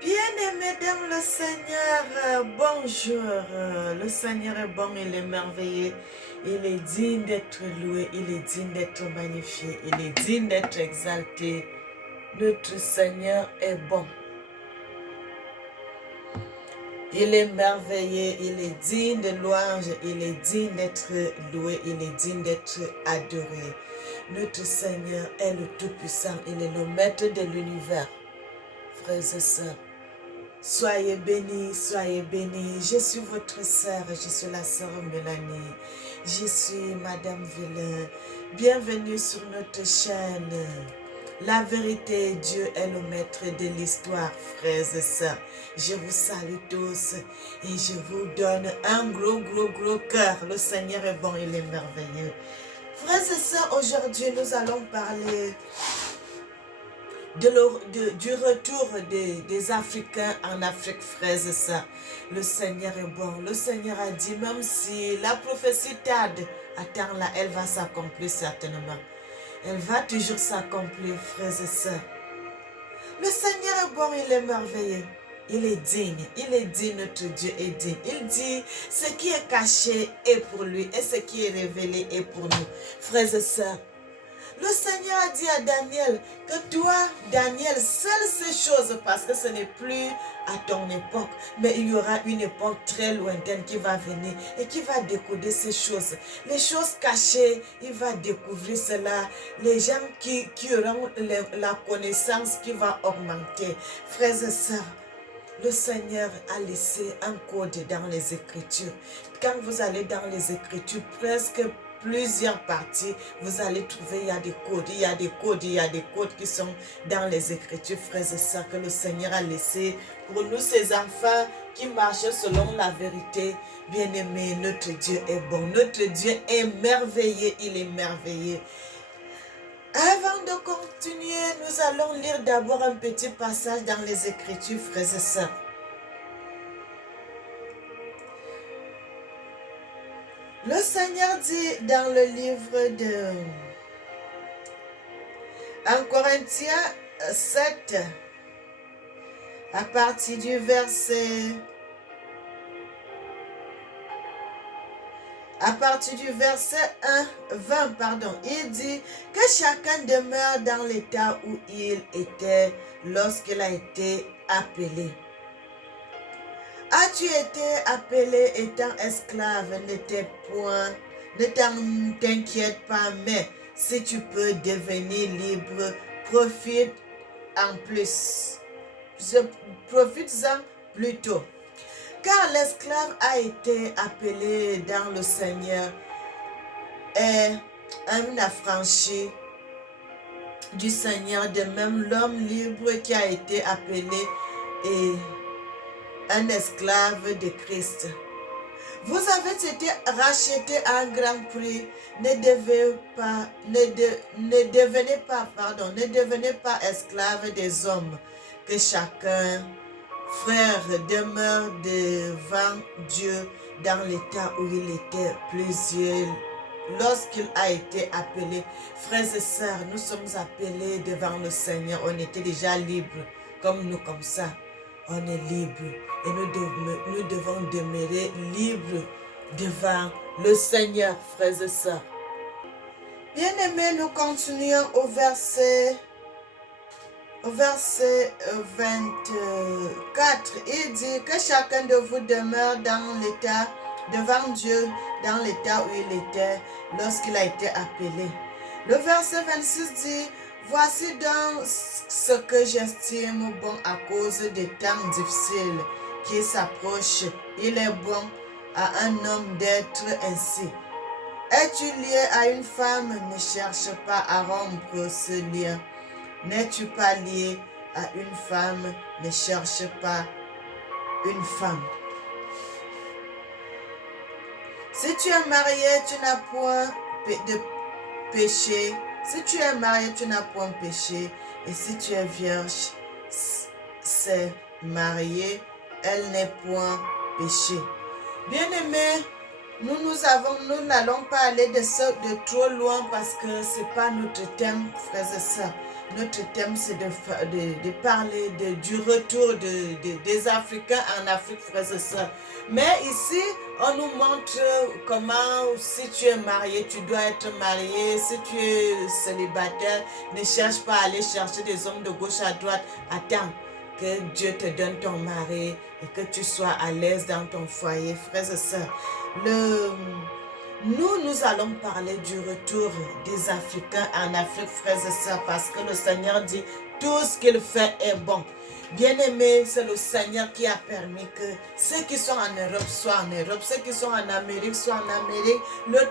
Bien-aimés dans le Seigneur, bonjour. Le Seigneur est bon, il est merveilleux, il est digne d'être loué, il est digne d'être magnifié, il est digne d'être exalté. Notre Seigneur est bon. Il est merveilleux, il est digne de louange, il est digne d'être loué, il est digne d'être adoré. Notre Seigneur est le Tout-Puissant, il est le Maître de l'univers. Frères et sœurs, soyez bénis, soyez bénis. Je suis votre sœur, je suis la sœur Mélanie. Je suis Madame Villain. Bienvenue sur notre chaîne. La vérité, Dieu est le maître de l'histoire, frères et sœurs. Je vous salue tous et je vous donne un gros cœur. Le Seigneur est bon, il est merveilleux. Frères et sœurs, aujourd'hui nous allons parler du retour des Africains en Afrique, frères et sœurs. Le Seigneur est bon. Le Seigneur a dit, même si la prophétie tarde, attends-la, elle va s'accomplir certainement. Elle va toujours s'accomplir, frères et sœurs. Le Seigneur est bon, il est merveilleux. Il est digne, notre Dieu est digne. Il dit, ce qui est caché est pour lui et ce qui est révélé est pour nous. Frères et sœurs, le Seigneur a dit à Daniel que toi, Daniel, seules ces choses, parce que ce n'est plus à ton époque, mais il y aura une époque très lointaine qui va venir et qui va décoder ces choses. Les choses cachées, il va découvrir cela. Les gens qui auront la connaissance qui va augmenter. Frères et sœurs, le Seigneur a laissé un code dans les Écritures. Quand vous allez dans les Écritures, presque plusieurs parties, vous allez trouver, il y a des codes qui sont dans les Écritures, frères et sœurs, que le Seigneur a laissé pour nous, ses enfants qui marchent selon la vérité. Bien-aimés, notre Dieu est bon, notre Dieu est merveilleux, il est merveilleux. Avant de continuer, nous allons lire d'abord un petit passage dans les Écritures, frères et sœurs. Le Seigneur dit dans le livre de 1 Corinthiens 7, à partir du verset 20, il dit que chacun demeure dans l'état où il était lorsqu'il a été appelé. As-tu été appelé étant esclave, ne t'inquiète pas, mais si tu peux devenir libre, profite-en plutôt. Car l'esclave a été appelé dans le Seigneur est un affranchi du Seigneur, de même l'homme libre qui a été appelé est un esclave de Christ. Vous avez été rachetés à un grand prix. Ne devenez pas esclaves des hommes. Que chacun, frère, demeure devant Dieu dans l'état où il était plusieurs lorsqu'il a été appelé. Frères et sœurs, nous sommes appelés devant le Seigneur. On était déjà libres, comme nous, comme ça. On est libre et nous devons demeurer libres devant le Seigneur, frères et sœurs. Bien-aimés, nous continuons au verset 24. Il dit que chacun de vous demeure dans l'état, devant Dieu, dans l'état où il était lorsqu'il a été appelé. Le verset 26 dit, voici donc ce que j'estime bon à cause des temps difficiles qui s'approchent. Il est bon à un homme d'être ainsi. Es-tu lié à une femme? Ne cherche pas à rompre ce lien. N'es-tu pas lié à une femme? Ne cherche pas une femme. Si tu es marié, tu n'as point de péché. Si tu es marié, tu n'as point péché. Et si tu es vierge, c'est marié, elle n'est point péché. Bien-aimés, nous n'allons pas aller de trop loin parce que ce n'est pas notre thème, frères et sœurs. Notre thème, c'est de parler du retour des Africains en Afrique, frères et sœurs. Mais ici, on nous montre comment, si tu es marié, tu dois être marié. Si tu es célibataire, ne cherche pas à aller chercher des hommes de gauche à droite. Attends que Dieu te donne ton mari et que tu sois à l'aise dans ton foyer, frères et sœurs. Nous allons parler du retour des Africains en Afrique, frères et sœurs, parce que le Seigneur dit tout ce qu'il fait est bon. Bien-aimé, c'est le Seigneur qui a permis que ceux qui sont en Europe soient en Europe, ceux qui sont en Amérique soient en Amérique,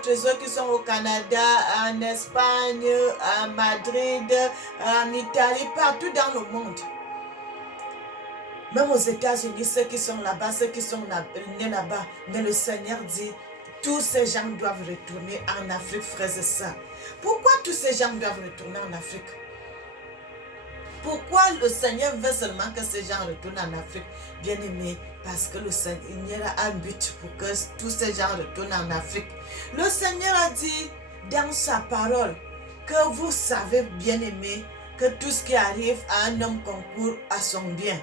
ceux qui sont au Canada, en Espagne, à Madrid, en Italie, partout dans le monde. Même aux États-Unis, ceux qui sont là-bas, ceux qui sont nés là-bas. Mais le Seigneur dit, tous ces gens doivent retourner en Afrique, frères et sœurs. Pourquoi tous ces gens doivent retourner en Afrique? Pourquoi le Seigneur veut seulement que ces gens retournent en Afrique? Bien aimé, parce que le Seigneur, il y a un but pour que tous ces gens retournent en Afrique. Le Seigneur a dit dans sa parole que vous savez, bien aimé, que tout ce qui arrive à un homme concourt à son bien.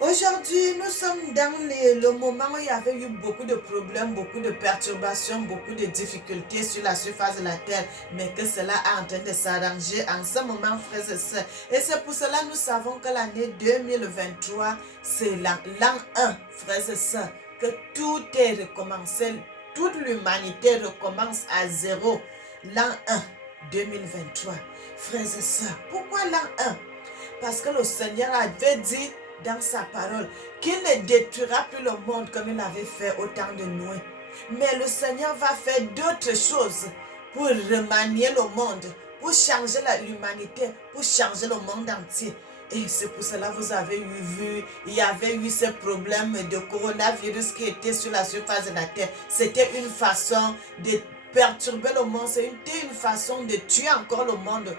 Aujourd'hui, nous sommes dans le moment où il y avait eu beaucoup de problèmes, beaucoup de perturbations, beaucoup de difficultés sur la surface de la terre, mais que cela est en train de s'arranger en ce moment, frères et sœurs. Et c'est pour cela que nous savons que l'année 2023, c'est l'an 1, frères et sœurs, que tout est recommencé, toute l'humanité recommence à zéro. L'an 1, 2023, frères et sœurs. Pourquoi l'an 1? Parce que le Seigneur avait dit dans sa parole qu'il ne détruira plus le monde comme il avait fait au temps de Noé. Mais le Seigneur va faire d'autres choses pour remanier le monde, pour changer l'humanité, pour changer le monde entier. Et c'est pour cela que vous avez vu, il y avait eu ce problème de coronavirus qui était sur la surface de la terre. C'était une façon de perturber le monde, c'était une façon de tuer encore le monde.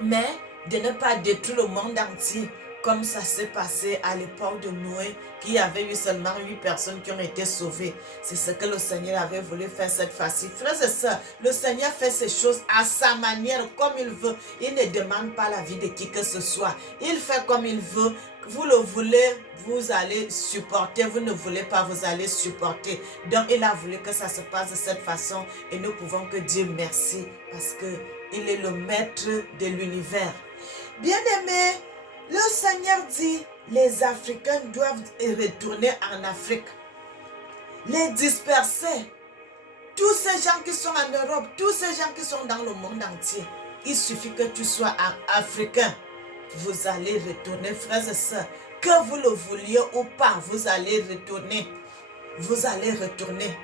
Mais de ne pas détruire le monde entier, comme ça s'est passé à l'époque de Noé, qui avait eu seulement 8 personnes qui ont été sauvées. C'est ce que le Seigneur avait voulu faire cette fois-ci. Frères et sœurs, le Seigneur fait ces choses à sa manière, comme il veut. Il ne demande pas la vie de qui que ce soit. Il fait comme il veut. Vous le voulez, vous allez supporter. Vous ne voulez pas, vous allez supporter. Donc, il a voulu que ça se passe de cette façon. Et nous pouvons que dire merci, parce qu'il est le maître de l'univers. Bien-aimés, le Seigneur dit, les Africains doivent retourner en Afrique. Les disperser. Tous ces gens qui sont en Europe, tous ces gens qui sont dans le monde entier. Il suffit que tu sois un Africain. Vous allez retourner, frères et sœurs. Que vous le vouliez ou pas, vous allez retourner. Vous allez retourner.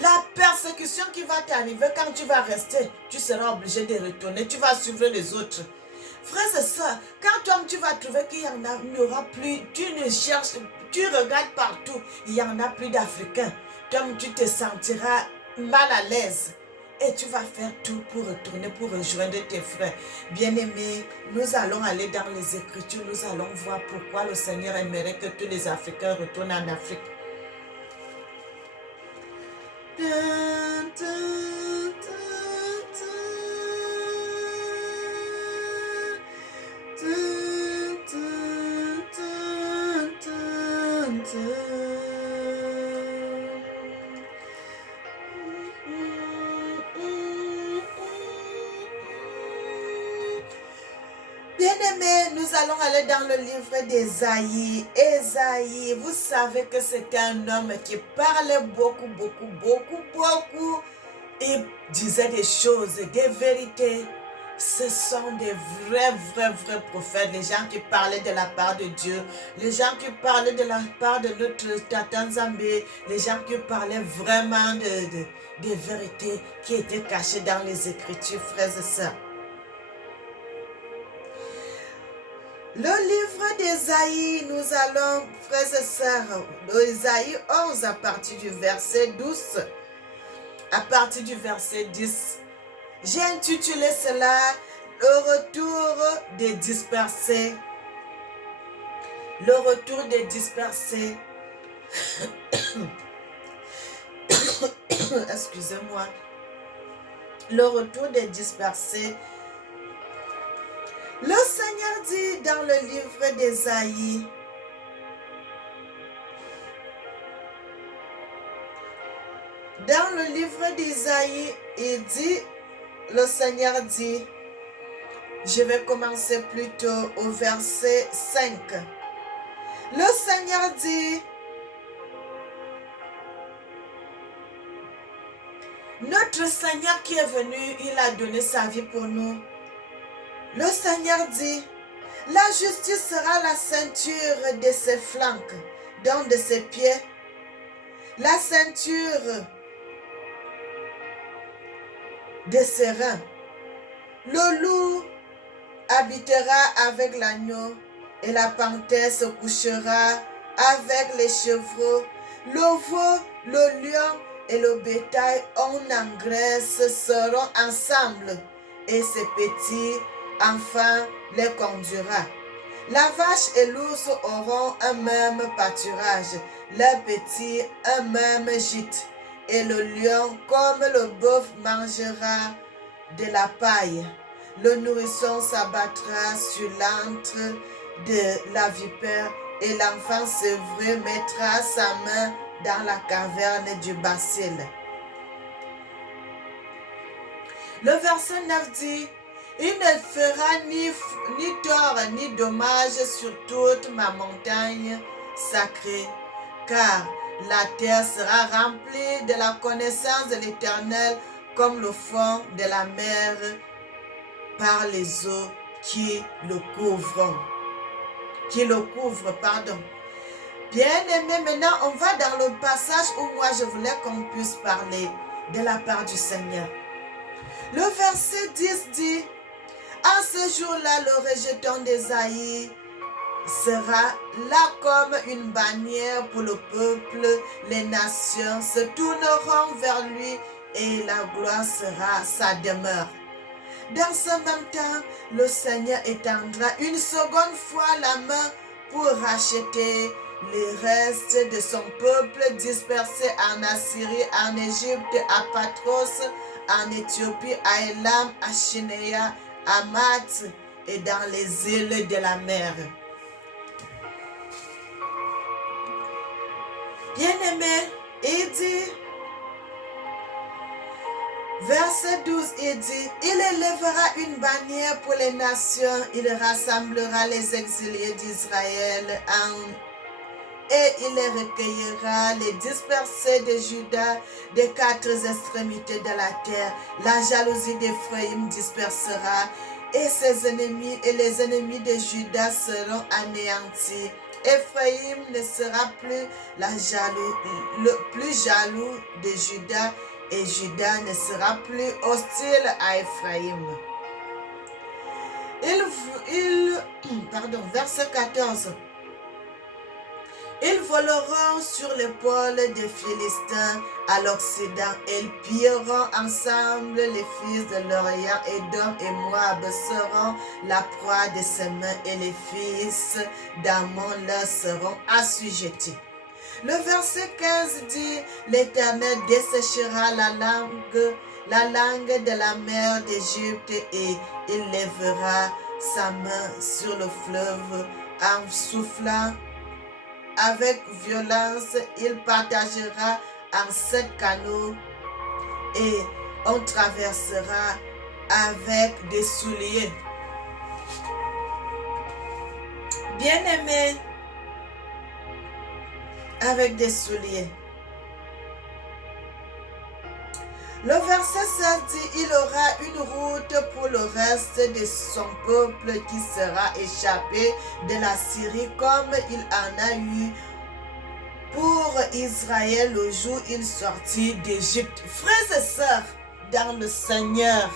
La persécution qui va t'arriver quand tu vas rester, tu seras obligé de retourner. Tu vas suivre les autres. Frères et sœurs, quand toi tu vas trouver qu'il n'y aura plus, tu ne cherches, tu regardes partout, il n'y en a plus d'Africains. Toi tu te sentiras mal à l'aise. Et tu vas faire tout pour retourner, pour rejoindre tes frères. Bien-aimés, nous allons aller dans les Écritures, nous allons voir pourquoi le Seigneur aimerait que tous les Africains retournent en Afrique. Bien-aimés, nous allons aller dans le livre d'Ésaïe. Ésaïe, vous savez que c'était un homme qui parlait beaucoup. Il disait des choses, des vérités. Ce sont des vrais prophètes, les gens qui parlaient de la part de Dieu, les gens qui parlaient de la part de notre Tata Nzambé, les gens qui parlaient vraiment des vérités qui étaient cachées dans les Écritures, frères et sœurs. Le livre d'Ésaïe, nous allons, frères et sœurs, d'Ésaïe 11 à partir du verset 12, à partir du verset 10. J'ai intitulé cela « Le retour des dispersés ». Le retour des dispersés. Excusez-moi. Le retour des dispersés. Le Seigneur dit dans le livre d'Ésaïe, le Seigneur dit, je vais commencer plutôt au verset 5. Le Seigneur dit, notre Seigneur qui est venu, il a donné sa vie pour nous. Le Seigneur dit, la justice sera la ceinture de ses flancs, donc de ses pieds. La ceinture de ses reins. Le loup habitera avec l'agneau et la panthère se couchera avec les chevreaux. Le veau, le lion et le bétail en engraisse seront ensemble et ses petits enfants les conduira. La vache et l'ours auront un même pâturage, leurs petits un même gîte. Et le lion, comme le bœuf, mangera de la paille. Le nourrisson s'abattra sur l'antre de la vipère et l'enfant sevré mettra sa main dans la caverne du bacille. Le verset 9 dit, il ne fera ni tort ni dommage sur toute ma montagne sacrée, car la terre sera remplie de la connaissance de l'Éternel comme le fond de la mer par les eaux qui le couvrent. Bien-aimé, maintenant on va dans le passage où moi je voulais qu'on puisse parler de la part du Seigneur. Le verset 10 dit, en ce jour-là, le rejeton d'Ésaïe sera là comme une bannière pour le peuple. Les nations se tourneront vers lui et la gloire sera sa demeure. Dans ce même temps, le Seigneur étendra une seconde fois la main pour racheter les restes de son peuple dispersés en Assyrie, en Égypte, à Patros, en Éthiopie, à Élam, à Shinéa, à Math et dans les îles de la mer. Bien-aimé, il dit, verset 12, il dit, il élèvera une bannière pour les nations, il rassemblera les exilés d'Israël et il les recueillera, les dispersés de Juda, des quatre extrémités de la terre. La jalousie d'Éphraïm dispersera et ses ennemis et les ennemis de Juda seront anéantis. Éphraïm ne sera plus le plus jaloux de Juda et Juda ne sera plus hostile à Éphraïm. Verset 14. Ils voleront sur l'épaule des Philistins à l'Occident et ils pilleront ensemble les fils de l'Orient. Édom et Moab seront la proie de ses mains et les fils d'Ammon leur seront assujettis. Le verset 15 dit, l'Éternel desséchera la langue de la mer d'Égypte et il lèvera sa main sur le fleuve en soufflant avec violence, il partagera en 7 canaux et on traversera avec des souliers. Bien-aimé, avec des souliers. Le verset 16 dit, il aura une route pour le reste de son peuple qui sera échappé de la Syrie comme il en a eu pour Israël le jour où il sortit d'Égypte. Frères et sœurs, dans le Seigneur,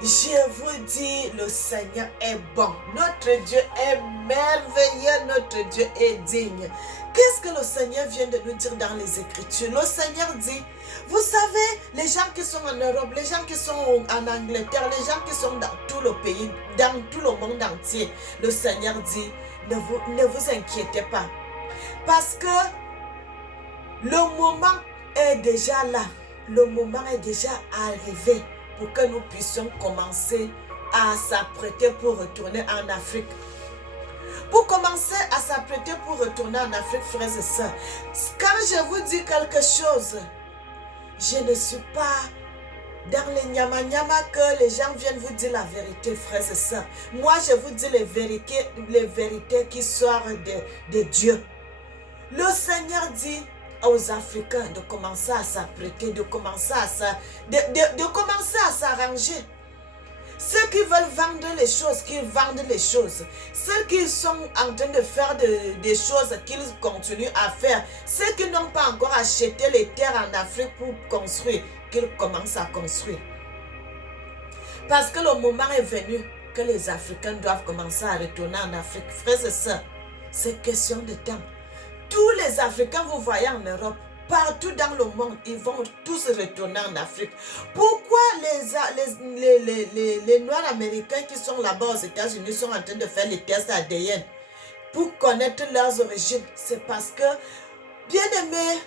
je vous dis, le Seigneur est bon. Notre Dieu est merveilleux, notre Dieu est digne. Qu'est-ce que le Seigneur vient de nous dire dans les Écritures? Le Seigneur dit, vous savez, les gens qui sont en Europe, les gens qui sont en Angleterre, les gens qui sont dans tout le pays, dans tout le monde entier, le Seigneur dit, ne vous inquiétez pas. Parce que le moment est déjà là. Le moment est déjà arrivé pour que nous puissions commencer à s'apprêter pour retourner en Afrique. Pour commencer à s'apprêter pour retourner en Afrique, frères et sœurs, quand je vous dis quelque chose, je ne suis pas dans les nyama-nyama que les gens viennent vous dire la vérité, frères et sœurs. Moi, je vous dis les vérités qui sortent de Dieu. Le Seigneur dit aux Africains de commencer à s'apprêter, de commencer à s'arranger. Ceux qui veulent vendre les choses, qu'ils vendent les choses. Ceux qui sont en train de faire des choses qu'ils continuent à faire. Ceux qui n'ont pas encore acheté les terres en Afrique pour construire, qu'ils commencent à construire. Parce que le moment est venu que les Africains doivent commencer à retourner en Afrique. Frères et sœurs, c'est question de temps. Tous les Africains, vous voyez en Europe, partout dans le monde, ils vont tous retourner en Afrique. Pourquoi les Noirs américains qui sont là-bas aux États-Unis sont en train de faire les tests ADN pour connaître leurs origines? C'est parce que, bien aimé,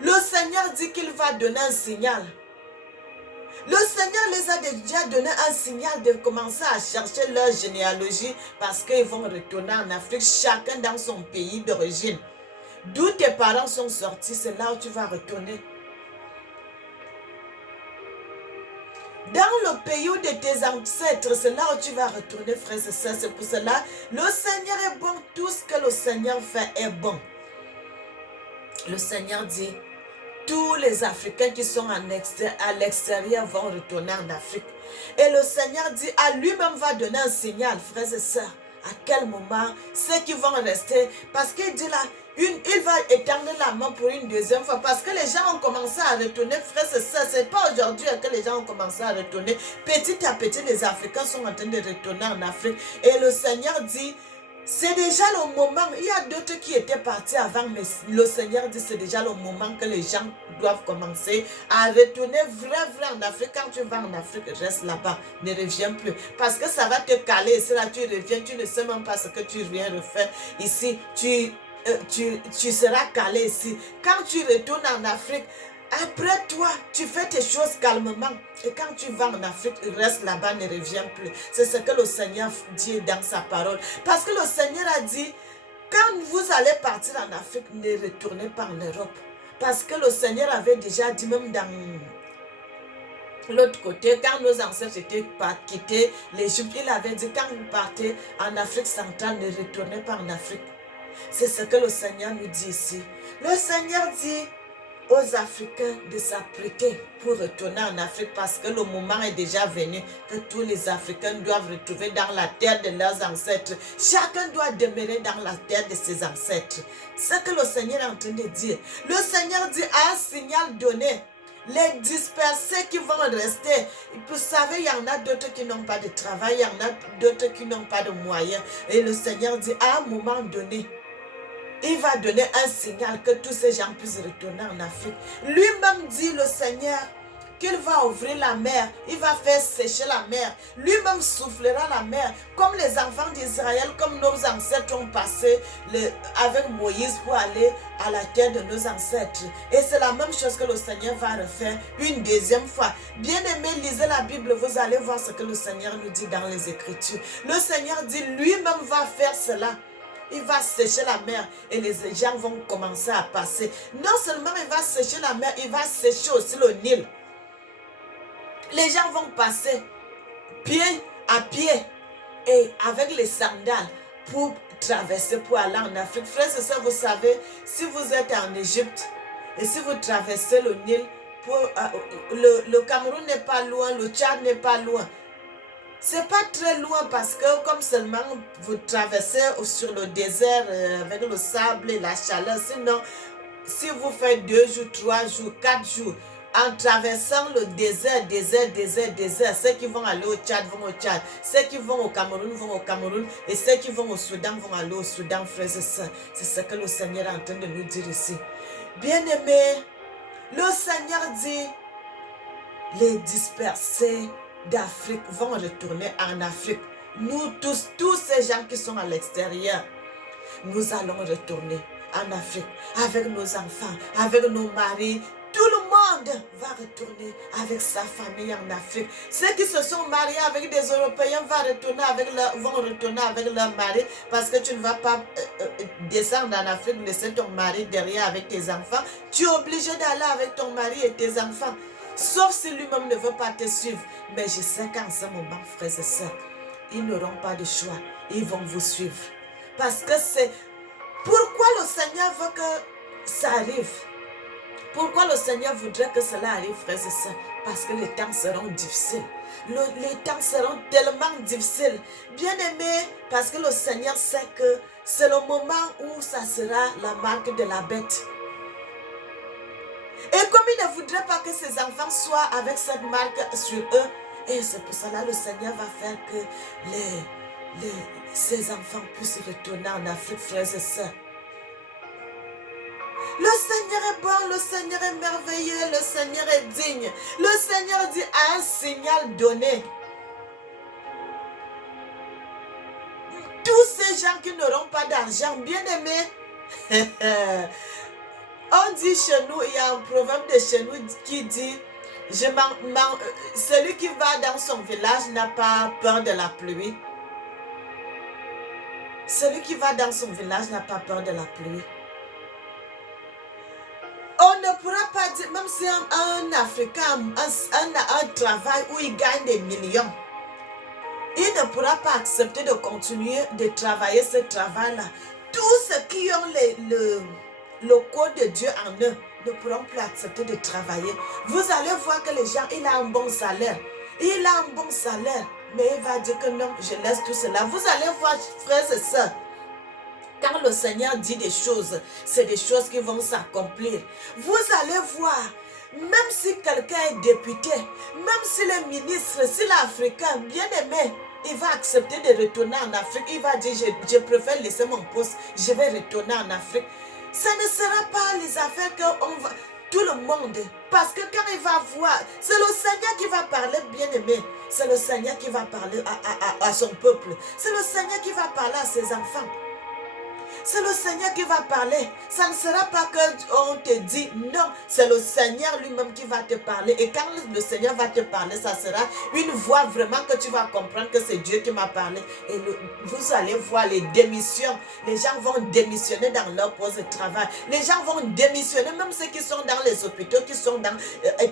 le Seigneur dit qu'il va donner un signal. Le Seigneur les a déjà donné un signal de commencer à chercher leur généalogie parce qu'ils vont retourner en Afrique, chacun dans son pays d'origine. D'où tes parents sont sortis, c'est là où tu vas retourner. Dans le pays de tes ancêtres, c'est là où tu vas retourner, frères et sœurs. C'est pour cela, le Seigneur est bon, tout ce que le Seigneur fait est bon. Le Seigneur dit, tous les Africains qui sont à l'extérieur vont retourner en Afrique. Et le Seigneur dit, à lui-même va donner un signal, frères et sœurs. À quel moment ceux qui vont rester, parce qu'il dit là, il va étendre la main pour une deuxième fois, parce que les gens ont commencé à retourner, frères et sœurs. C'est pas aujourd'hui que les gens ont commencé à retourner. Petit à petit, les Africains sont en train de retourner en Afrique. Et le Seigneur dit, c'est déjà le moment. Il y a d'autres qui étaient partis avant, mais le Seigneur dit c'est déjà le moment que les gens doivent commencer à retourner vrai en Afrique. Quand tu vas en Afrique, reste là-bas, ne reviens plus. Parce que ça va te caler. Et là, tu reviens, tu ne sais même pas ce que tu viens refaire ici. Tu seras calé ici. Quand tu retournes en Afrique, après toi, tu fais tes choses calmement. Et quand tu vas en Afrique, reste là-bas, ne reviens plus. C'est ce que le Seigneur dit dans sa parole. Parce que le Seigneur a dit, quand vous allez partir en Afrique, ne retournez pas en Europe. Parce que le Seigneur avait déjà dit, même dans l'autre côté, quand nos ancêtres étaient quittés l'Égypte, il avait dit, quand vous partez en Afrique centrale, ne retournez pas en Afrique. C'est ce que le Seigneur nous dit ici. Le Seigneur dit aux Africains de s'apprêter pour retourner en Afrique parce que le moment est déjà venu que tous les Africains doivent retrouver dans la terre de leurs ancêtres. Chacun doit demeurer dans la terre de ses ancêtres. C'est ce que le Seigneur est en train de dire. Le Seigneur dit à un signal donné, les dispersés qui vont rester. Vous savez, il y en a d'autres qui n'ont pas de travail, il y en a d'autres qui n'ont pas de moyens. Et le Seigneur dit à un moment donné, il va donner un signal que tous ces gens puissent retourner en Afrique. Lui-même dit, le Seigneur, qu'il va ouvrir la mer. Il va faire sécher la mer. Lui-même soufflera la mer. Comme les enfants d'Israël, comme nos ancêtres ont passé avec Moïse pour aller à la terre de nos ancêtres. Et c'est la même chose que le Seigneur va refaire une deuxième fois. Bien aimé, lisez la Bible, vous allez voir ce que le Seigneur nous dit dans les Écritures. Le Seigneur dit, lui-même va faire cela. Il va sécher la mer et les gens vont commencer à passer. Non seulement il va sécher la mer, il va sécher aussi le Nil. Les gens vont passer pied à pied et avec les sandales pour traverser, pour aller en Afrique. Frères et sœurs, vous savez, si vous êtes en Égypte et si vous traversez le Nil, le Cameroun n'est pas loin, le Tchad n'est pas loin. C'est pas très loin parce que comme seulement vous traversez sur le désert avec le sable et la chaleur. Sinon, si vous faites 2 jours, 3 jours, 4 jours, en traversant le désert, ceux qui vont aller au Tchad vont au Tchad, ceux qui vont au Cameroun vont au Cameroun et ceux qui vont au Soudan vont aller au Soudan, frères et sœurs. C'est ce que le Seigneur est en train de nous dire ici. Bien-aimés, le Seigneur dit, les dispersés d'Afrique vont retourner en Afrique. Nous tous ces gens qui sont à l'extérieur, nous allons retourner en Afrique avec nos enfants, avec nos maris. Tout le monde va retourner avec sa famille en Afrique. Ceux qui se sont mariés avec des Européens vont retourner avec leur mari parce que tu ne vas pas descendre en Afrique, laisser ton mari derrière avec tes enfants. Tu es obligé d'aller avec ton mari et tes enfants. Sauf si lui-même ne veut pas te suivre. Mais je sais qu'en ce moment, frères et sœurs, ils n'auront pas de choix. Ils vont vous suivre. Parce que c'est... Pourquoi le Seigneur veut que ça arrive? Pourquoi le Seigneur voudrait que cela arrive, frères et sœurs? Parce que les temps seront difficiles. Les temps seront tellement difficiles. Bien aimé, parce que le Seigneur sait que c'est le moment où ça sera la marque de la bête. Et comme il ne voudrait pas que ses enfants soient avec cette marque sur eux, et c'est pour cela que le Seigneur va faire que ses enfants puissent retourner en Afrique, frères et sœurs. Le Seigneur est bon, le Seigneur est merveilleux, le Seigneur est digne. Le Seigneur dit à un signal donné. Tous ces gens qui n'auront pas d'argent, bien aimés, on dit chez nous, il y a un proverbe de chez nous qui dit, celui qui va dans son village n'a pas peur de la pluie. Celui qui va dans son village n'a pas peur de la pluie. On ne pourra pas dire, même si un Africain a un travail où il gagne des millions, il ne pourra pas accepter de continuer de travailler ce travail-là. Tous ceux qui ont le code de Dieu en eux ne pourront plus accepter de travailler. Vous allez voir que les gens, il a un bon salaire. Il a un bon salaire, mais il va dire que non, je laisse tout cela. Vous allez voir, frères et sœurs, quand le Seigneur dit des choses, c'est des choses qui vont s'accomplir. Vous allez voir, même si quelqu'un est député, même s'il est ministre, s'il est africain, bien aimé, il va accepter de retourner en Afrique. Il va dire, je préfère laisser mon poste, je vais retourner en Afrique. Ça ne sera pas les affaires qu'on va... Tout le monde, parce que quand il va voir, c'est le Seigneur qui va parler, bien aimé. C'est le Seigneur qui va parler à son peuple. C'est le Seigneur qui va parler à ses enfants. C'est le Seigneur qui va parler. Ça ne sera pas qu'on te dit non. C'est le Seigneur lui-même qui va te parler. Et quand le Seigneur va te parler, ça sera une voix vraiment que tu vas comprendre que c'est Dieu qui m'a parlé. Et vous allez voir les démissions. Les gens vont démissionner dans leur poste de travail. Les gens vont démissionner, même ceux qui sont dans les hôpitaux, qui sont dans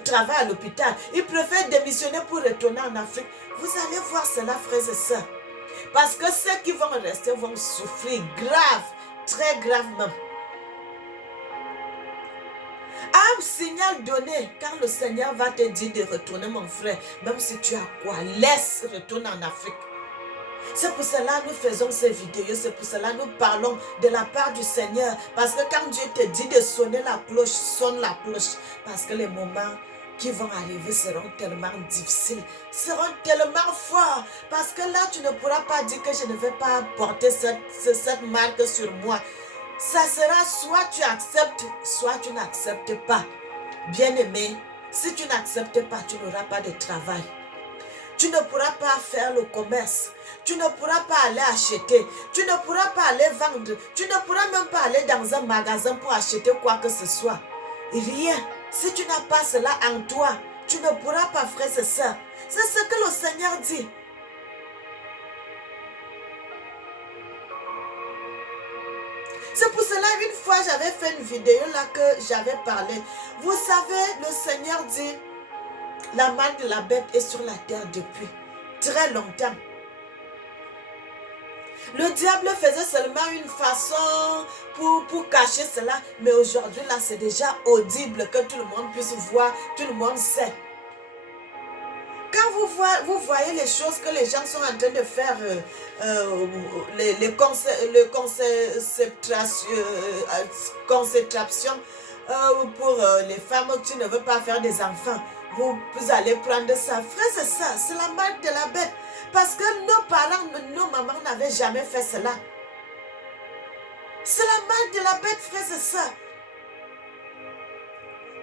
travail à l'hôpital. Ils préfèrent démissionner pour retourner en Afrique. Vous allez voir cela, frères et sœurs. Parce que ceux qui vont rester vont souffrir grave, très gravement. Un signal donné, quand le Seigneur va te dire de retourner, mon frère, même si tu as quoi, laisse retourner en Afrique. C'est pour cela que nous faisons ces vidéos, c'est pour cela que nous parlons de la part du Seigneur. Parce que quand Dieu te dit de sonner la cloche, sonne la cloche. Parce que les moments qui vont arriver seront tellement difficiles, seront tellement forts. Parce que là, tu ne pourras pas dire que je ne vais pas porter cette marque sur moi. Ça sera soit tu acceptes, soit tu n'acceptes pas. Bien-aimé, si tu n'acceptes pas, tu n'auras pas de travail. Tu ne pourras pas faire le commerce. Tu ne pourras pas aller acheter. Tu ne pourras pas aller vendre. Tu ne pourras même pas aller dans un magasin pour acheter quoi que ce soit. Rien. Si tu n'as pas cela en toi, tu ne pourras pas, frères et sœurs. C'est ce que le Seigneur dit. C'est pour cela, une fois, j'avais fait une vidéo là que j'avais parlé. Vous savez, le Seigneur dit, la marque de la bête est sur la terre depuis très longtemps. Le diable faisait seulement une façon pour cacher cela. Mais aujourd'hui, là, c'est déjà audible que tout le monde puisse voir, tout le monde sait. Quand vous voyez les choses que les gens sont en train de faire, concentrations pour les femmes qui ne veulent pas faire des enfants, vous allez prendre ça. Frère, c'est ça, c'est la marque de la bête. Parce que nos parents, nos mamans n'avaient jamais fait cela. C'est la marque de la bête, frère, c'est ça.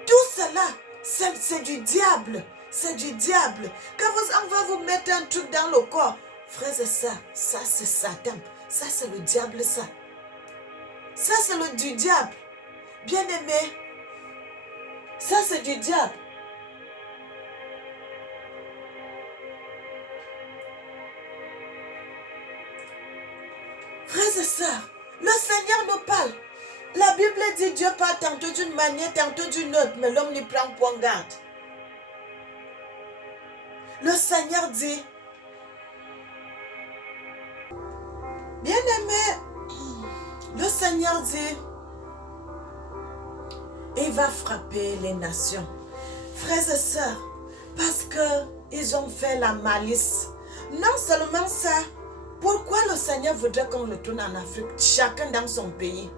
Tout cela, c'est du diable. C'est du diable. Quand on va vous mettre un truc dans le corps, frère, c'est ça. Ça, c'est Satan. Ça, c'est le diable, ça. Ça, c'est du diable. Bien-aimé, Ça, c'est du diable. Frères et sœurs, le Seigneur nous parle. La Bible dit Dieu parle tantôt d'une manière, tantôt d'une autre, mais l'homme n'y prend point garde. Le Seigneur dit, bien-aimé, le Seigneur dit, il va frapper les nations. Frères et sœurs, parce qu'ils ont fait la malice. Non seulement ça, pourquoi le Seigneur voudrait qu'on retourne en Afrique, chacun dans son pays?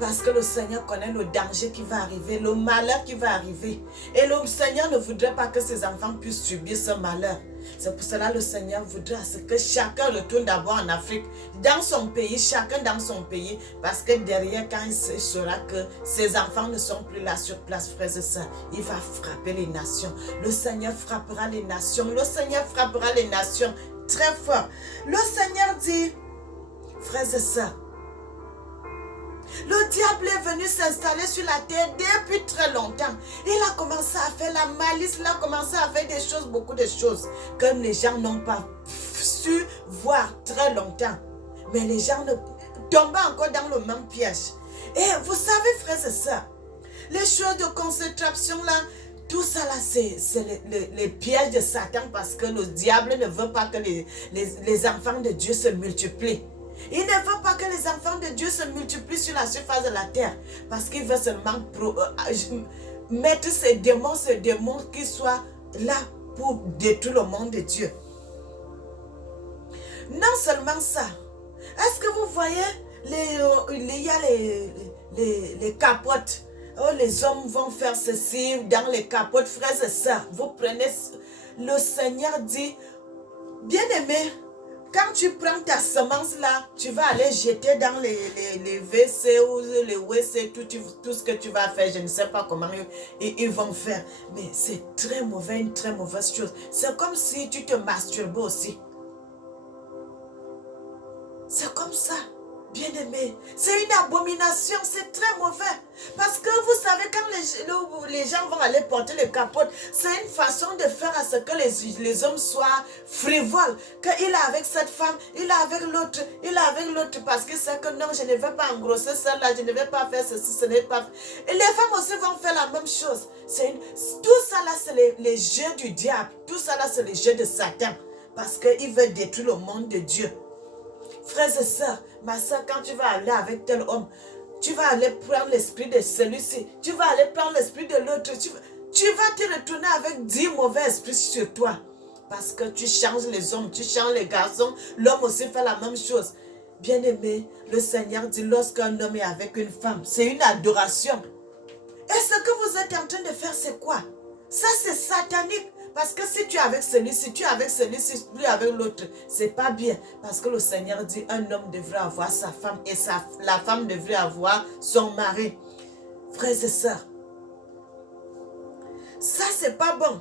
Parce que le Seigneur connaît le danger qui va arriver, le malheur qui va arriver. Et le Seigneur ne voudrait pas que ses enfants puissent subir ce malheur. C'est pour cela que le Seigneur voudrait que chacun retourne d'abord en Afrique, dans son pays, chacun dans son pays. Parce que derrière, quand il saura que ses enfants ne sont plus là sur place, frères et sœurs, il va frapper les nations. Le Seigneur frappera les nations. Le Seigneur frappera les nations très fort. Le Seigneur dit, frères et sœurs, le diable est venu s'installer sur la terre depuis très longtemps. Il a commencé à faire la malice, il a commencé à faire des choses, beaucoup de choses que les gens n'ont pas su voir très longtemps. Mais les gens ne tombent encore dans le même piège. Et vous savez, frères et sœurs, les choses de concentration là, tout ça là, c'est les pièges de Satan parce que le diable ne veut pas que les enfants de Dieu se multiplient. Il ne veut pas que les enfants de Dieu se multiplient sur la surface de la terre. Parce qu'il veut seulement mettre ces démons qui soient là pour détruire le monde de Dieu. Non seulement ça. Est-ce que vous voyez, il y a les capotes. Oh, les hommes vont faire ceci dans les capotes, frères et sœurs. Vous prenez, le Seigneur dit, bien-aimé, quand tu prends ta semence là, tu vas aller jeter dans les WC ou les WC, tout ce que tu vas faire. Je ne sais pas comment ils vont faire. Mais c'est très mauvais, une très mauvaise chose. C'est comme si tu te masturbes aussi. C'est comme ça, bien-aimé. C'est une abomination, c'est très mauvais. Parce que vous savez, quand les gens vont aller porter le capote, c'est une façon de faire à ce que les hommes soient frivoles. Qu'il est avec cette femme, il est avec l'autre, il est avec l'autre. Parce que c'est que non, je ne vais pas engrosser celle-là, je ne vais pas faire ceci, ce n'est pas... Et les femmes aussi vont faire la même chose. Tout ça là, c'est les jeux du diable. Tout ça là, c'est les jeux de Satan. Parce qu'il veut détruire le monde de Dieu. Frères et sœurs, ma soeur, quand tu vas aller avec tel homme, tu vas aller prendre l'esprit de celui-ci, tu vas aller prendre l'esprit de l'autre, tu vas te retourner avec 10 mauvais esprits sur toi. Parce que tu changes les hommes, tu changes les garçons, l'homme aussi fait la même chose. Bien-aimé, le Seigneur dit, lorsqu'un homme est avec une femme, c'est une adoration. Et ce que vous êtes en train de faire, c'est quoi? Ça, c'est satanique. Parce que si tu es avec celui-ci, tu es avec celui-ci, plus avec l'autre, c'est pas bien. Parce que le Seigneur dit, un homme devrait avoir sa femme et la femme devrait avoir son mari. Frères et sœurs, ça c'est pas bon.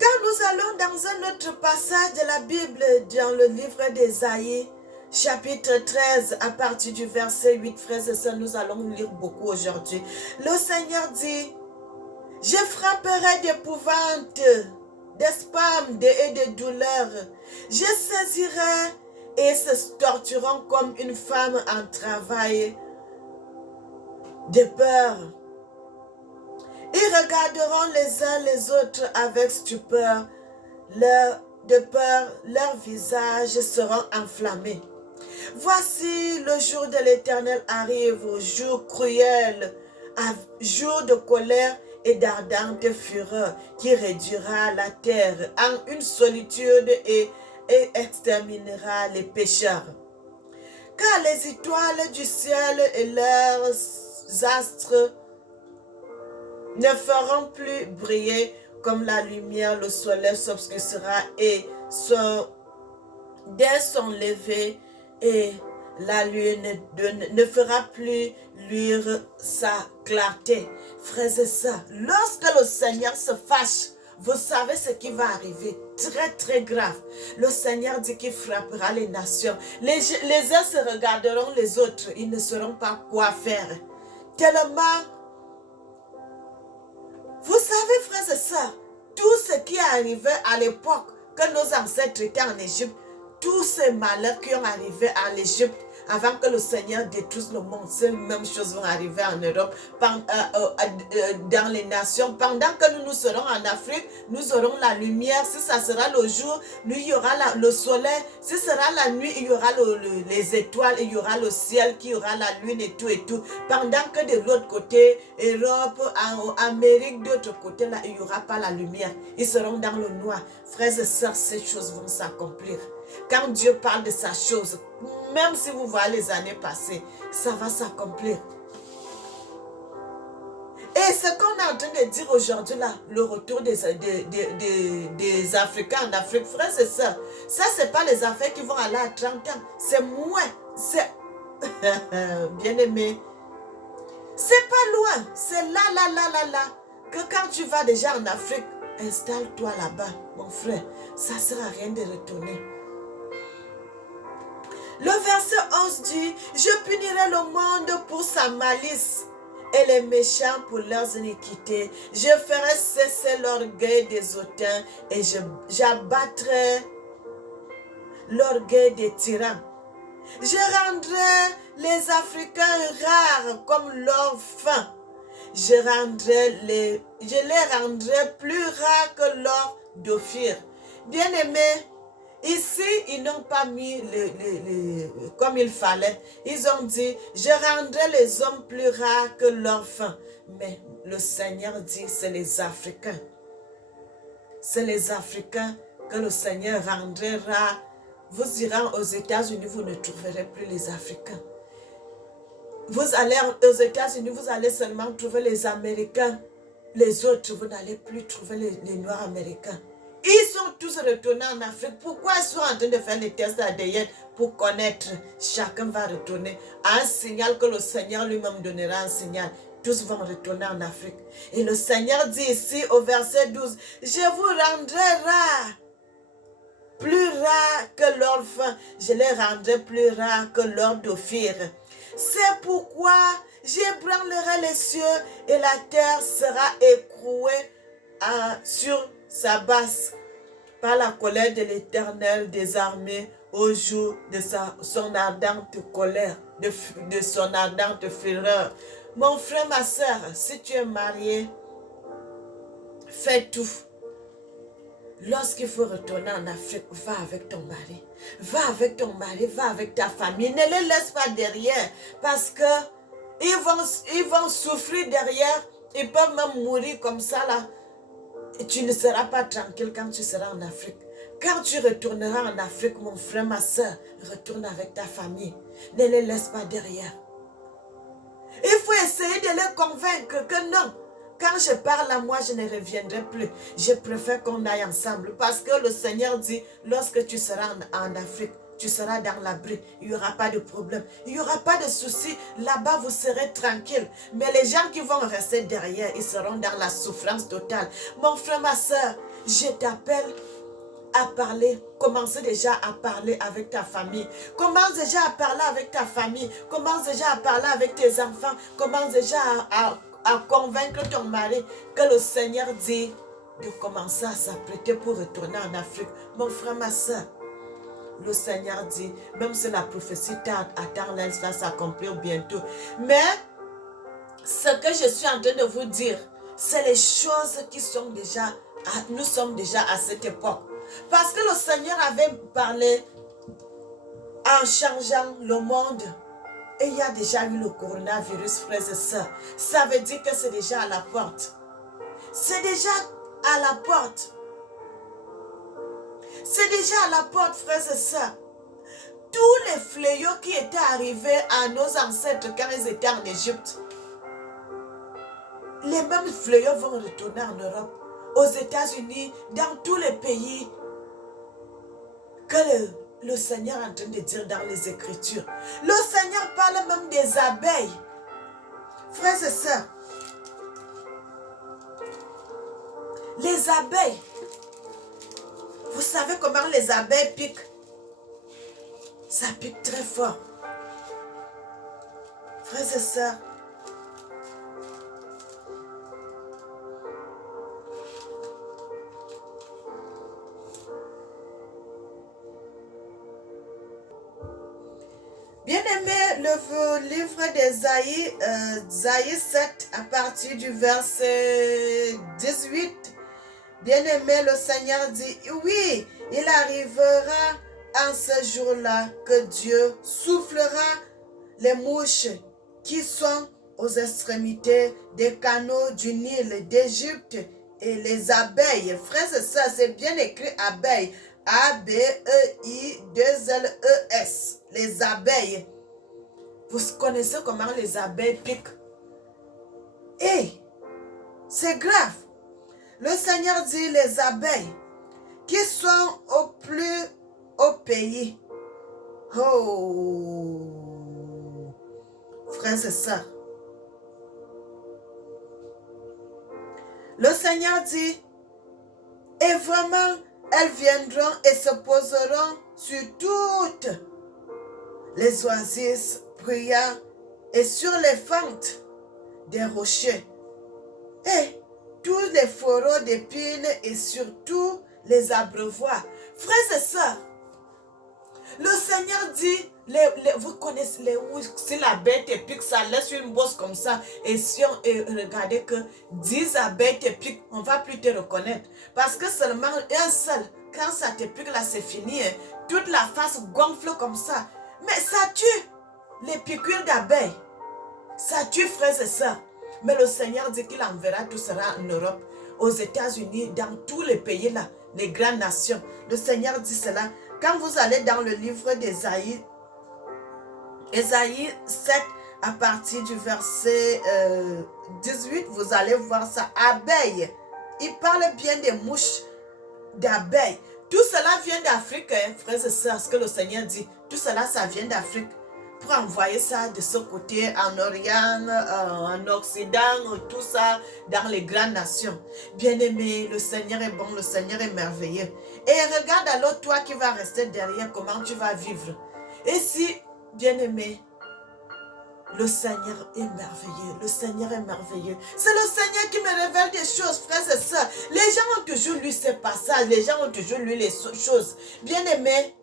Quand nous allons dans un autre passage de la Bible, dans le livre d'Ésaïe, chapitre 13, à partir du verset 8, frères et sœurs, nous allons lire beaucoup aujourd'hui. Le Seigneur dit, je frapperai d'épouvante, d'espasmes et de douleurs. Je saisirai et se tortureront comme une femme en travail de peur. Ils regarderont les uns les autres avec stupeur. De peur, leurs visages seront enflammés. Voici le jour de l'Éternel arrive, jour cruel, jour de colère et d'ardente fureur qui réduira la terre en une solitude et exterminera les pécheurs. Car les étoiles du ciel et leurs astres ne feront plus briller comme la lumière, le soleil s'obscurcira et dès son lever et la lune ne fera plus luire sa clarté. Frères et sœurs, lorsque le Seigneur se fâche, vous savez ce qui va arriver. Très très grave. Le Seigneur dit qu'il frappera les nations. Les uns se regarderont les autres. Ils ne sauront pas quoi faire. Tellement Vous savez, frères et sœurs, tout ce qui est arrivé à l'époque que nos ancêtres étaient en Égypte, tous ces malheurs qui ont arrivé à l'Égypte, avant que le Seigneur détruise le monde, ces mêmes choses vont arriver en Europe, dans les nations. Pendant que nous serons en Afrique, nous aurons la lumière. Si ça sera le jour, il y aura le soleil. Si ce sera la nuit, il y aura les étoiles, il y aura le ciel, il y aura la lune et tout et tout. Pendant que de l'autre côté, Europe, Amérique, d'autre côté, là, il n'y aura pas la lumière. Ils seront dans le noir. Frères et sœurs, ces choses vont s'accomplir. Quand Dieu parle de sa chose, même si vous voyez les années passer, ça va s'accomplir. Et ce qu'on est en train de dire aujourd'hui là, le retour des Africains en Afrique, frères et sœurs, ça c'est pas les affaires qui vont aller à 30 ans, c'est moins, c'est bien aimé, c'est pas loin, c'est là, que quand tu vas déjà en Afrique, installe-toi là-bas, mon frère, ça ne sert à rien de retourner. Le verset 11 dit, je punirai le monde pour sa malice et les méchants pour leurs iniquités. Je ferai cesser l'orgueil des hautains et j'abattrai l'orgueil des tyrans. Je rendrai les Africains rares comme l'or fin. Je les rendrai plus rares que l'or d'Ophir. Bien-aimés, ici, ils n'ont pas mis comme il fallait. Ils ont dit, je rendrai les hommes plus rares que l'or fin. Mais le Seigneur dit, c'est les Africains. C'est les Africains que le Seigneur rendrait rares. Vous irez aux États-Unis, vous ne trouverez plus les Africains. Vous allez aux États-Unis, vous allez seulement trouver les Américains. Les autres, vous n'allez plus trouver les Noirs américains. Ils sont tous retournés en Afrique. Pourquoi ils sont en train de faire les tests d'ADN pour connaître? Chacun va retourner à un signal que le Seigneur lui-même donnera un signal. Tous vont retourner en Afrique. Et le Seigneur dit ici au verset 12, je vous rendrai rares, plus rares que l'or fin. Je les rendrai plus rares que l'or d'Ophir. C'est pourquoi j'ébranlerai les cieux et la terre sera écrouée sur sa base par la colère de l'Éternel des armées au jour de son ardente colère, de son ardente fureur. Mon frère, ma soeur, si tu es marié, fais tout. Lorsqu'il faut retourner en Afrique, va avec ton mari. Va avec ton mari, va avec ta famille. Ne les laisse pas derrière parce que ils vont souffrir derrière. Ils peuvent même mourir comme ça là. Et tu ne seras pas tranquille quand tu seras en Afrique. Quand tu retourneras en Afrique, mon frère, ma soeur, retourne avec ta famille. Ne les laisse pas derrière. Il faut essayer de les convaincre que non. Quand je parle à moi, je ne reviendrai plus. Je préfère qu'on aille ensemble. Parce que le Seigneur dit, lorsque tu seras en Afrique, tu seras dans l'abri. Il n'y aura pas de problème. Il n'y aura pas de soucis. Là-bas, vous serez tranquille. Mais les gens qui vont rester derrière, ils seront dans la souffrance totale. Mon frère, ma soeur, je t'appelle à parler. Commence déjà à parler avec ta famille. Commence déjà à parler avec ta famille. Commence déjà à parler avec tes enfants. Commence déjà à convaincre ton mari que le Seigneur dit de commencer à s'apprêter pour retourner en Afrique. Mon frère, ma soeur, le Seigneur dit, même si la prophétie tarde, attends, elle va s'accomplir bientôt. Mais ce que je suis en train de vous dire, c'est les choses qui sont déjà, nous sommes déjà à cette époque. Parce que le Seigneur avait parlé en changeant le monde. Et il y a déjà eu le coronavirus, frères et sœurs. Ça veut dire que c'est déjà à la porte. C'est déjà à la porte. C'est déjà à la porte, frères et sœurs. Tous les fléaux qui étaient arrivés à nos ancêtres quand ils étaient en Égypte, les mêmes fléaux vont retourner en Europe, aux États-Unis, dans tous les pays que le Seigneur est en train de dire dans les Écritures. Le Seigneur parle même des abeilles. Frères et sœurs, les abeilles, vous savez comment les abeilles piquent? Ça pique très fort. Frères et sœurs, livre d'Ésaïe, Ésaïe 7, à partir du verset 18, bien-aimé, le Seigneur dit, oui, il arrivera en ce jour-là que Dieu soufflera les mouches qui sont aux extrémités des canaux du Nil d'Égypte et les abeilles. Frères et sœurs, c'est bien écrit abeilles. A-B-E-I-2-L-E-S. Les abeilles. Vous connaissez comment les abeilles piquent? Et c'est grave. Le Seigneur dit les abeilles qui sont au plus haut pays. Oh, frères et sœurs. Le Seigneur dit, et vraiment, elles viendront et se poseront sur toutes les oasis bruyants et sur les fentes des rochers et tous les fourreaux d'épines et sur tous les abreuvoirs. Frères et sœurs, le Seigneur dit, vous connaissez si la bête te pique, ça laisse une bosse comme ça. Et si on regardez que 10 abeilles te piquent, on ne va plus te reconnaître. Parce que seulement un seul, quand ça te pique là, c'est fini. Hein. Toute la face gonfle comme ça. Mais ça tue les piqûres d'abeilles. Ça tue, frères et sœurs. Mais le Seigneur dit qu'il enverra tout cela en Europe, aux États-Unis, dans tous les pays là, les grandes nations. Le Seigneur dit cela. Quand vous allez dans le livre d'Ésaïe, Ésaïe 7, à partir du verset 18, vous allez voir ça. Abeilles. Il parle bien des mouches d'abeilles. Tout cela vient d'Afrique, hein, frères et sœurs, ce que le Seigneur dit. Tout cela, ça vient d'Afrique. Pour envoyer ça de ce côté en Orient, en Occident, tout ça dans les grandes nations. Bien-aimé, le Seigneur est bon, le Seigneur est merveilleux. Et regarde alors toi qui vas rester derrière, comment tu vas vivre. Et si, bien-aimé, le Seigneur est merveilleux, le Seigneur est merveilleux. C'est le Seigneur qui me révèle des choses, frères et sœurs. Les gens ont toujours lu ces passages, les gens ont toujours lu les choses. Bien-aimé,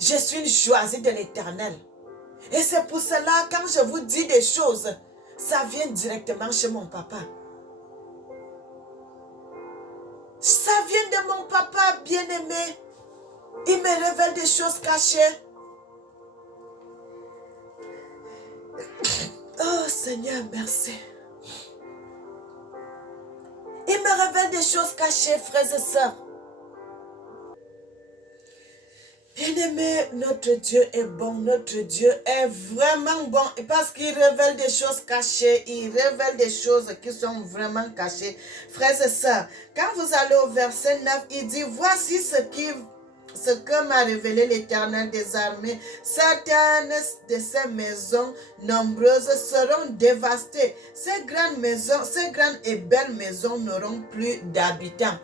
je suis une choisie de l'Éternel. Et c'est pour cela, quand je vous dis des choses, ça vient directement chez mon papa. Ça vient de mon papa bien-aimé. Il me révèle des choses cachées. Oh Seigneur, merci. Il me révèle des choses cachées, frères et sœurs. Bien-aimé, notre Dieu est bon, notre Dieu est vraiment bon. Parce qu'il révèle des choses cachées, il révèle des choses qui sont vraiment cachées. Frères et sœurs, quand vous allez au verset 9, il dit, voici ce que m'a révélé l'Éternel des armées. Certaines de ces maisons nombreuses seront dévastées. Ces grandes et belles maisons n'auront plus d'habitants.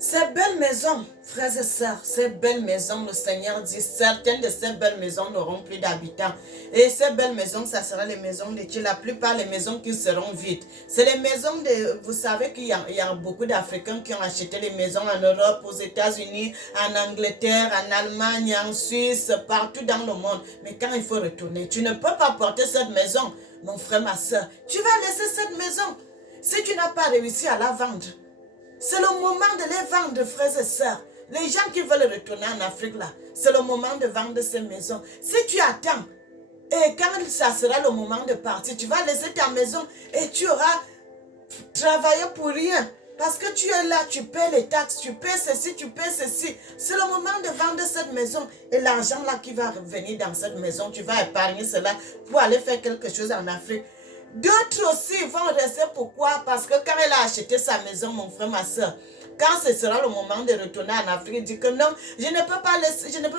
Ces belles maisons, frères et sœurs, ces belles maisons, le Seigneur dit, certaines de ces belles maisons n'auront plus d'habitants. Et ces belles maisons, ça sera les maisons de Dieu. La plupart des maisons qui seront vides. C'est les maisons de... Vous savez qu'il y a beaucoup d'Africains qui ont acheté les maisons en Europe, aux États-Unis, en Angleterre, en Allemagne, en Suisse, partout dans le monde. Mais quand il faut retourner, tu ne peux pas porter cette maison, mon frère, ma soeur. Tu vas laisser cette maison si tu n'as pas réussi à la vendre. C'est le moment de les vendre, frères et sœurs. Les gens qui veulent retourner en Afrique, là, c'est le moment de vendre ces maisons. Si tu attends, et quand ça sera le moment de partir, tu vas laisser ta maison et tu auras travaillé pour rien. Parce que tu es là, tu paies les taxes, tu paies ceci, tu paies ceci. C'est le moment de vendre cette maison. Et l'argent là qui va revenir dans cette maison, tu vas épargner cela pour aller faire quelque chose en Afrique. D'autres aussi vont rester. Pourquoi? Parce que quand elle a acheté sa maison, mon frère, ma soeur, quand ce sera le moment de retourner en Afrique, il dit que non, je ne peux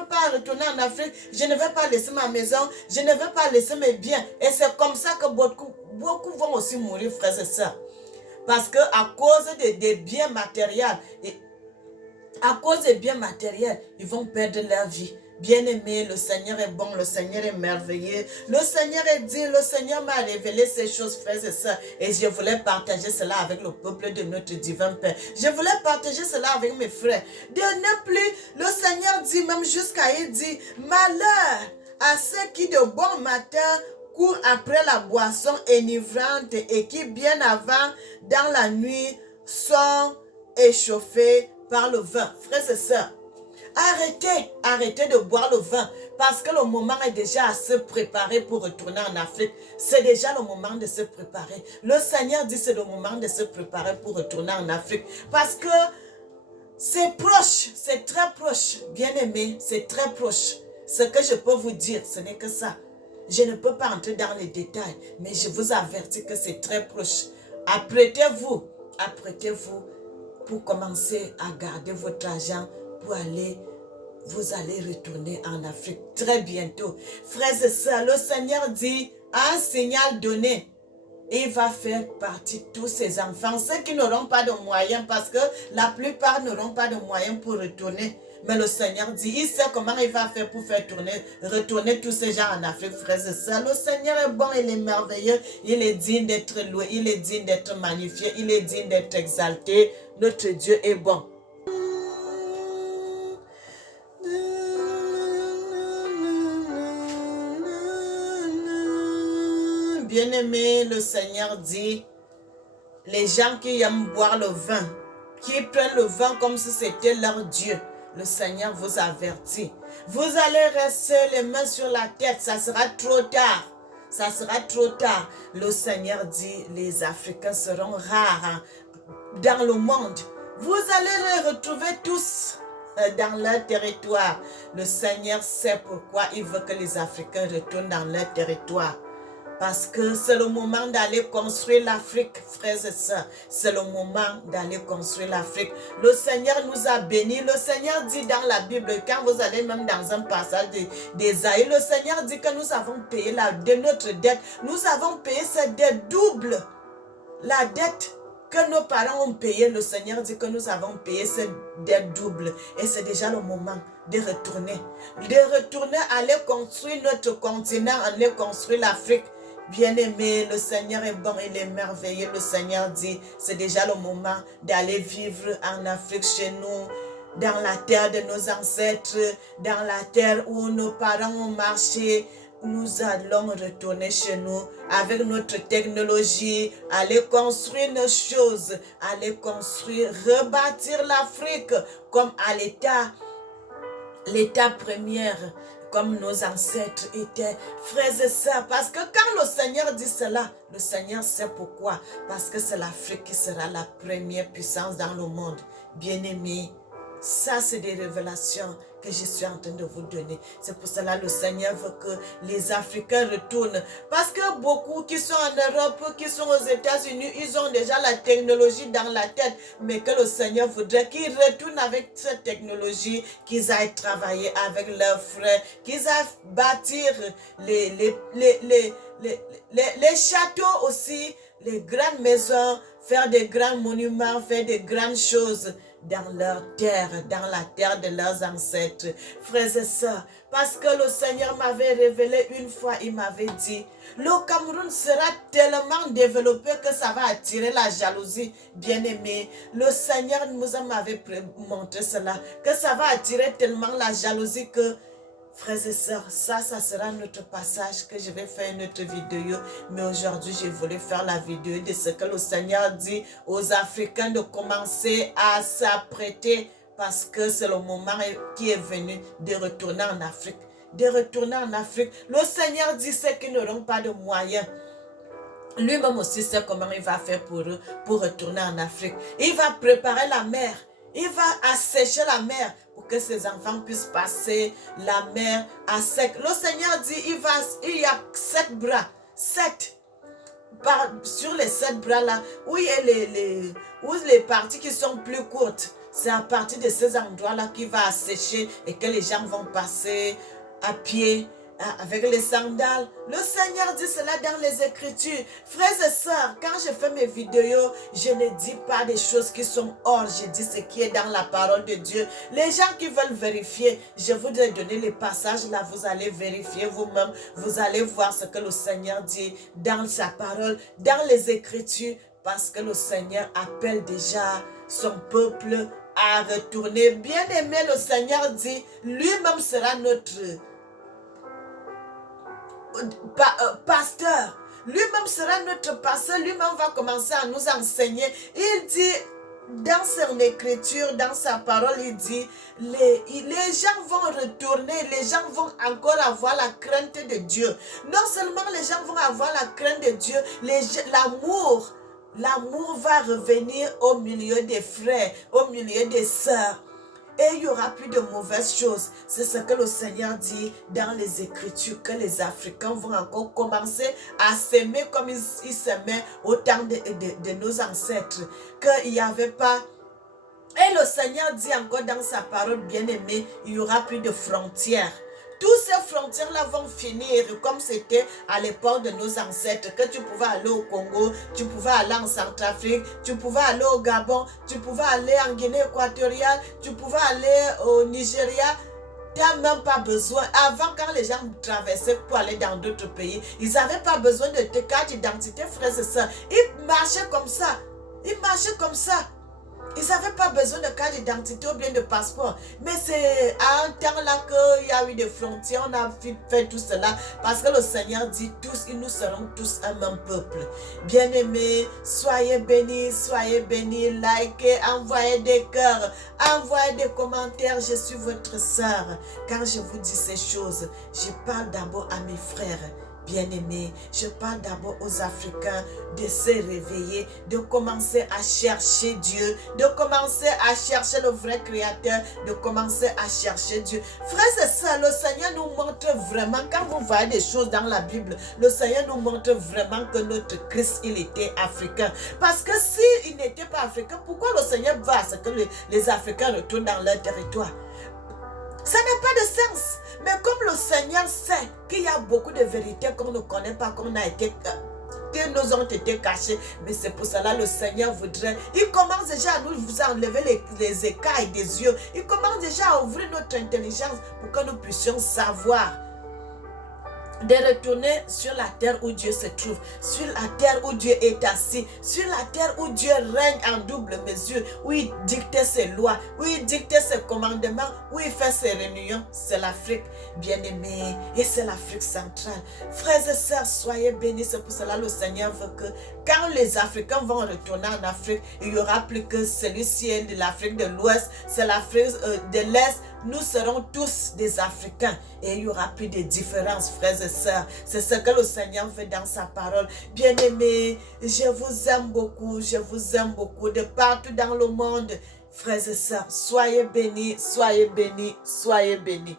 pas retourner en Afrique, je ne vais pas laisser ma maison, je ne vais pas laisser mes biens. Et c'est comme ça que beaucoup vont aussi mourir, frères et sœurs. Parce que à cause des biens matériels, ils vont perdre leur vie. Bien-aimé, le Seigneur est bon, le Seigneur est merveilleux. Le Seigneur est digne, le Seigneur m'a révélé ces choses, frères et sœurs. Et je voulais partager cela avec le peuple de notre divin Père. Je voulais partager cela avec mes frères. De ne plus, le Seigneur dit, même jusqu'à il dit, malheur à ceux qui de bon matin courent après la boisson enivrante et qui bien avant, dans la nuit, sont échauffés par le vin. Frères et sœurs, arrêtez de boire le vin parce que le moment est déjà à se préparer pour retourner en Afrique. C'est déjà le moment de se préparer. Le Seigneur dit c'est le moment de se préparer pour retourner en Afrique parce que c'est proche, c'est très proche, bien-aimé, c'est très proche. Ce que je peux vous dire, ce n'est que ça. Je ne peux pas entrer dans les détails, mais je vous avertis que c'est très proche. Apprêtez-vous pour commencer à garder votre argent pour vous allez retourner en Afrique très bientôt. Frères et sœurs, le Seigneur dit, un signal donné, il va faire partie de tous ces enfants, ceux qui n'auront pas de moyens, parce que la plupart n'auront pas de moyens pour retourner. Mais le Seigneur dit, il sait comment il va faire pour faire retourner tous ces gens en Afrique, frères et sœurs. Le Seigneur est bon, il est merveilleux, il est digne d'être loué, il est digne d'être magnifié, il est digne d'être exalté. Notre Dieu est bon. Bien-aimé, le Seigneur dit, les gens qui aiment boire le vin, qui prennent le vin comme si c'était leur Dieu, le Seigneur vous avertit. Vous allez rester les mains sur la tête, ça sera trop tard. Ça sera trop tard. Le Seigneur dit, les Africains seront rares dans le monde. Vous allez les retrouver tous dans leur territoire. Le Seigneur sait pourquoi il veut que les Africains retournent dans leur territoire. Parce que c'est le moment d'aller construire l'Afrique, frères et sœurs. C'est le moment d'aller construire l'Afrique. Le Seigneur nous a bénis. Le Seigneur dit dans la Bible, quand vous allez même dans un passage d'Ésaïe, le Seigneur dit que nous avons payé notre dette. Nous avons payé cette dette double. La dette que nos parents ont payée, le Seigneur dit que nous avons payé cette dette double. Et c'est déjà le moment de retourner. De retourner, aller construire notre continent, aller construire l'Afrique. Bien-aimé, le Seigneur est bon, il est merveilleux. Le Seigneur dit, c'est déjà le moment d'aller vivre en Afrique chez nous, dans la terre de nos ancêtres, dans la terre où nos parents ont marché. Nous allons retourner chez nous avec notre technologie, aller construire nos choses, aller construire, rebâtir l'Afrique comme à l'état premier, comme nos ancêtres étaient, frères et sœurs. Parce que quand le Seigneur dit cela, le Seigneur sait pourquoi. Parce que c'est l'Afrique qui sera la première puissance dans le monde. Bien-aimés, ça c'est des révélations que je suis en train de vous donner. C'est pour cela que le Seigneur veut que les Africains retournent. Parce que beaucoup qui sont en Europe, qui sont aux États-Unis, ils ont déjà la technologie dans la tête. Mais que le Seigneur voudrait qu'ils retournent avec cette technologie, qu'ils aillent travailler avec leurs frères, qu'ils aillent bâtir les châteaux aussi, les grandes maisons, faire des grands monuments, faire des grandes choses dans leur terre, dans la terre de leurs ancêtres. Frères et sœurs, parce que le Seigneur m'avait révélé une fois, il m'avait dit, le Cameroun sera tellement développé que ça va attirer la jalousie. Bien-aimé, le Seigneur m'avait montré cela, que ça va attirer tellement la jalousie que, frères et sœurs, ça sera notre passage que je vais faire une autre vidéo. Mais aujourd'hui, j'ai voulu faire la vidéo de ce que le Seigneur dit aux Africains de commencer à s'apprêter parce que c'est le moment qui est venu de retourner en Afrique. De retourner en Afrique. Le Seigneur dit ceux qui n'auront pas de moyens. Lui-même aussi sait comment il va faire pour eux, pour retourner en Afrique. Il va préparer la mer. Il va assécher la mer pour que ses enfants puissent passer la mer à sec. Le Seigneur dit, il y a 7 bras, 7. Sur les 7 bras-là, où il y a les parties qui sont plus courtes, c'est à partir de ces endroits-là qu'il va assécher et que les gens vont passer à pied avec les sandales. Le Seigneur dit cela dans les Écritures. Frères et sœurs, quand je fais mes vidéos, je ne dis pas des choses qui sont hors, je dis ce qui est dans la parole de Dieu. Les gens qui veulent vérifier, je vous ai donné les passages là, vous allez vérifier vous-même, vous allez voir ce que le Seigneur dit dans sa parole, dans les Écritures, parce que le Seigneur appelle déjà son peuple à retourner. Bien aimé, le Seigneur dit, lui-même sera notre pasteur. Lui-même sera notre pasteur. Lui-même va commencer à nous enseigner. Il dit dans son écriture, dans sa parole, il dit, les gens vont retourner, les gens vont encore avoir la crainte de Dieu. Non seulement les gens vont avoir la crainte de Dieu, l'amour va revenir au milieu des frères, au milieu des sœurs. Et il n'y aura plus de mauvaises choses. C'est ce que le Seigneur dit dans les Écritures, que les Africains vont encore commencer à s'aimer comme ils s'aimaient au temps de nos ancêtres. Qu'il n'y avait pas... Et le Seigneur dit encore dans sa parole bien-aimée, il n'y aura plus de frontières. Toutes ces frontières-là vont finir comme c'était à l'époque de nos ancêtres, que tu pouvais aller au Congo, tu pouvais aller en Centrafrique, tu pouvais aller au Gabon, tu pouvais aller en Guinée équatoriale, tu pouvais aller au Nigeria. Tu n'as même pas besoin. Avant, quand les gens traversaient pour aller dans d'autres pays, ils n'avaient pas besoin de tes cartes d'identité, frères et sœurs. Ils marchaient comme ça. Ils marchaient comme ça. Ils n'avaient pas besoin de carte d'identité ou bien de passeport. Mais c'est à un temps là qu'il y a eu des frontières, on a fait tout cela. Parce que le Seigneur dit tous, nous serons tous un même peuple. Bien-aimés, soyez bénis, likez, envoyez des cœurs, envoyez des commentaires. Je suis votre sœur. Quand je vous dis ces choses, je parle d'abord à mes frères. Bien-aimés, je parle d'abord aux Africains de se réveiller, de commencer à chercher Dieu, de commencer à chercher le vrai Créateur, de commencer à chercher Dieu. Frères et sœurs, le Seigneur nous montre vraiment, quand vous voyez des choses dans la Bible, le Seigneur nous montre vraiment que notre Christ, il était africain. Parce que s'il n'était pas africain, pourquoi le Seigneur veut à ce que les Africains retournent dans leur territoire? Ça n'a pas de sens. Mais comme le Seigneur sait qu'il y a beaucoup de vérités qu'on ne connaît pas, que nous ont été cachées, mais c'est pour cela le Seigneur voudrait, il commence déjà à nous enlever les écailles des yeux, il commence déjà à ouvrir notre intelligence pour que nous puissions savoir de retourner sur la terre où Dieu se trouve, sur la terre où Dieu est assis, sur la terre où Dieu règne en double mesure, où il dictait ses lois, où il dictait ses commandements, où il fait ses réunions. C'est l'Afrique, bien-aimée, et c'est l'Afrique centrale. Frères et sœurs, soyez bénis. C'est pour cela le Seigneur veut que quand les Africains vont retourner en Afrique, il n'y aura plus que celui-ci de l'Afrique de l'Ouest, c'est l'Afrique de l'Est. Nous serons tous des Africains et il n'y aura plus de différence, frères et sœurs. C'est ce que le Seigneur fait dans sa parole. Bien-aimés, je vous aime beaucoup de partout dans le monde. Frères et sœurs, soyez bénis, soyez bénis, soyez bénis.